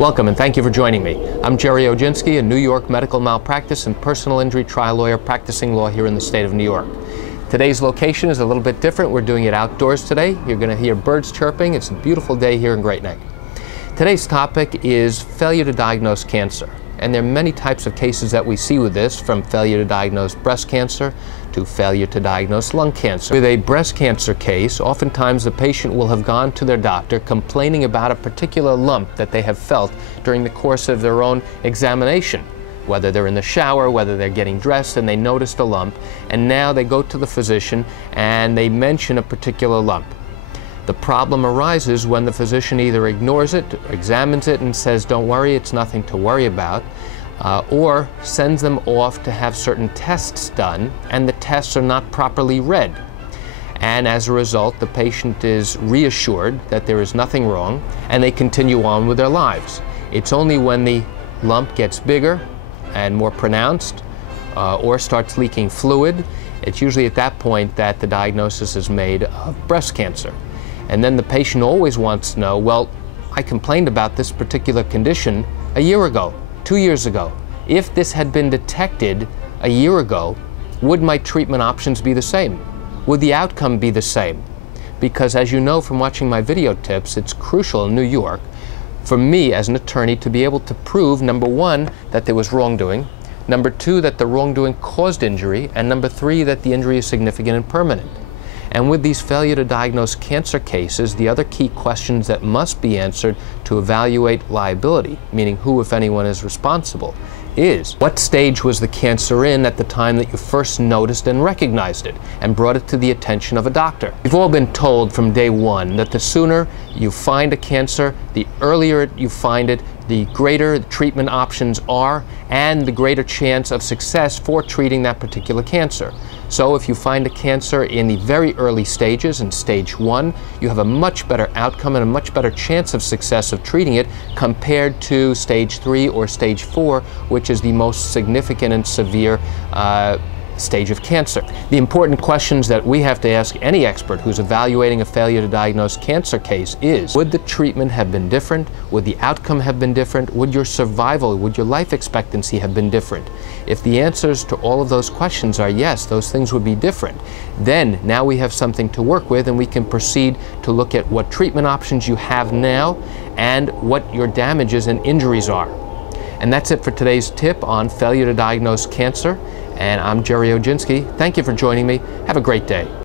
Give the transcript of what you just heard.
Welcome and thank you for joining me. I'm Gerry Oginski, a New York medical malpractice and personal injury trial lawyer practicing law here in the state of New York. Today's location is a little bit different. We're doing it outdoors today. You're going to hear birds chirping. It's a beautiful day here in Great Neck. Today's topic is failure to diagnose cancer. And there are many types of cases that we see with this, from failure to diagnose breast cancer to failure to diagnose lung cancer. With a breast cancer case, oftentimes the patient will have gone to their doctor complaining about a particular lump that they have felt during the course of their own examination. Whether they're in the shower, whether they're getting dressed and they noticed a lump, and now they go to the physician and they mention a particular lump. The problem arises when the physician either ignores it, examines it and says, don't worry, it's nothing to worry about, or sends them off to have certain tests done, and the tests are not properly read. And as a result, the patient is reassured that there is nothing wrong, and they continue on with their lives. It's only when the lump gets bigger and more pronounced, or starts leaking fluid, it's usually at that point that the diagnosis is made of breast cancer. And then the patient always wants to know, well, I complained about this particular condition a year ago, 2 years ago. If this had been detected a year ago, would my treatment options be the same? Would the outcome be the same? Because as you know from watching my video tips, it's crucial in New York for me as an attorney to be able to prove, number one, that there was wrongdoing, number two, that the wrongdoing caused injury, and number three, that the injury is significant and permanent. And with these failure to diagnose cancer cases, the other key questions that must be answered to evaluate liability, meaning who, if anyone, is responsible, is what stage was the cancer in at the time that you first noticed and recognized it and brought it to the attention of a doctor. We've all been told from day one that the sooner you find a cancer, the earlier you find it, the greater the treatment options are and the greater chance of success for treating that particular cancer. So if you find a cancer in the very early stages, in stage 1, you have a much better outcome and a much better chance of success of treating it compared to stage 3 or stage 4, which is the most significant and severe stage of cancer. The important questions that we have to ask any expert who's evaluating a failure to diagnose cancer case is, would the treatment have been different? Would the outcome have been different? Would your survival, would your life expectancy have been different? If the answers to all of those questions are yes, those things would be different, then now we have something to work with and we can proceed to look at what treatment options you have now and what your damages and injuries are. And that's it for today's tip on failure to diagnose cancer. And I'm Gerry Oginski. Thank you for joining me. Have a great day.